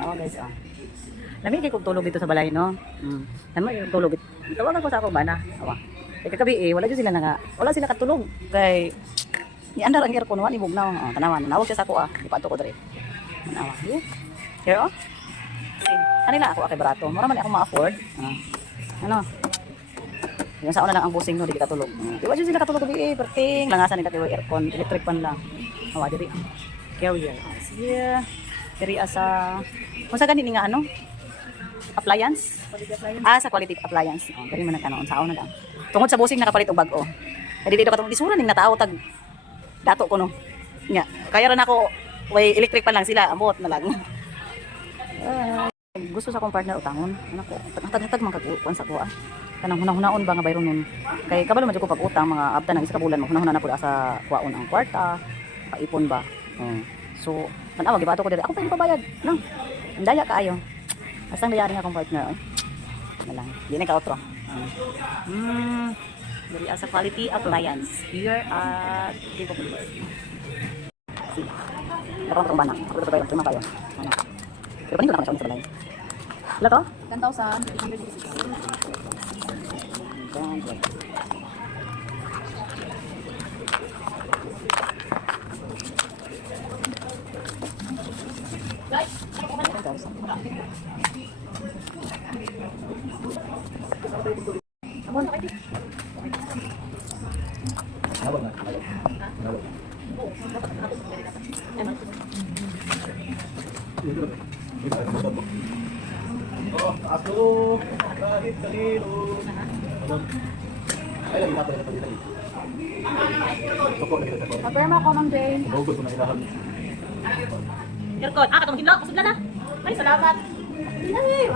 Oo guys, oh. Lamig kay kog tulog dito sa balay, no? Lamig kog tulog. Tawagan ko sa akong bana. Awa. Kay kagabi wala sila katulog. Kay ni andar ang aircon wa ni bugnaw. Oh, tanawan. Nawag siya sa ako ah. Ipadto ko diri. Tanawa. Here oh. Kanila ako kay barato. Mura man ako ma-afford. Ano? Yung sa una lang ang busing no, di kita tulog. Diwa dyan sila katulog gabi perting. Langasan nila tiwa aircon. Electric pan lang. Awa, diri. Carrier. Sige. Diri asa. Kung sa ganini nga ano? Appliance? Sa quality appliance. Diri man nagkanoon sa una lang. Tungod sa busing nakapalit og bag-o. Kaya dito katong isura ning natao tag dato ko no. Nya, kaya ra nako way electric pan lang sila, amot na lang. Gusto sa akong partner utangon. Ano ko? Hatag-hatag man kag sa ko ah. Kanang hunahon ba nga bayron nun. Kay kabalo man jud ko pag utang mga abta nang isa ka bulan mo hunahon na pud sa kuwaon ang kwarta, paipon ba. So, tanaw gibato ko diri. Ako pa ipabayad. Nang. Andaya kaayo. Asang dayari nga akong partner. Na lang. Di na ka outro. Diri asa quality appliance. Here at Tipo Boulevard. Sige. Ako ang bana. Ako dito terima kayo. Ano? Pero panin ko na ako sa balay. Wala to? 10,856. Oh, aso, kahit kanino. Ay, lagi natin ito dito. Pagperma ko, Ma'am Jane. Bogod ko na ilahan. Aircon. Katong hinlo, kusog na na. Ay, salamat. Ay,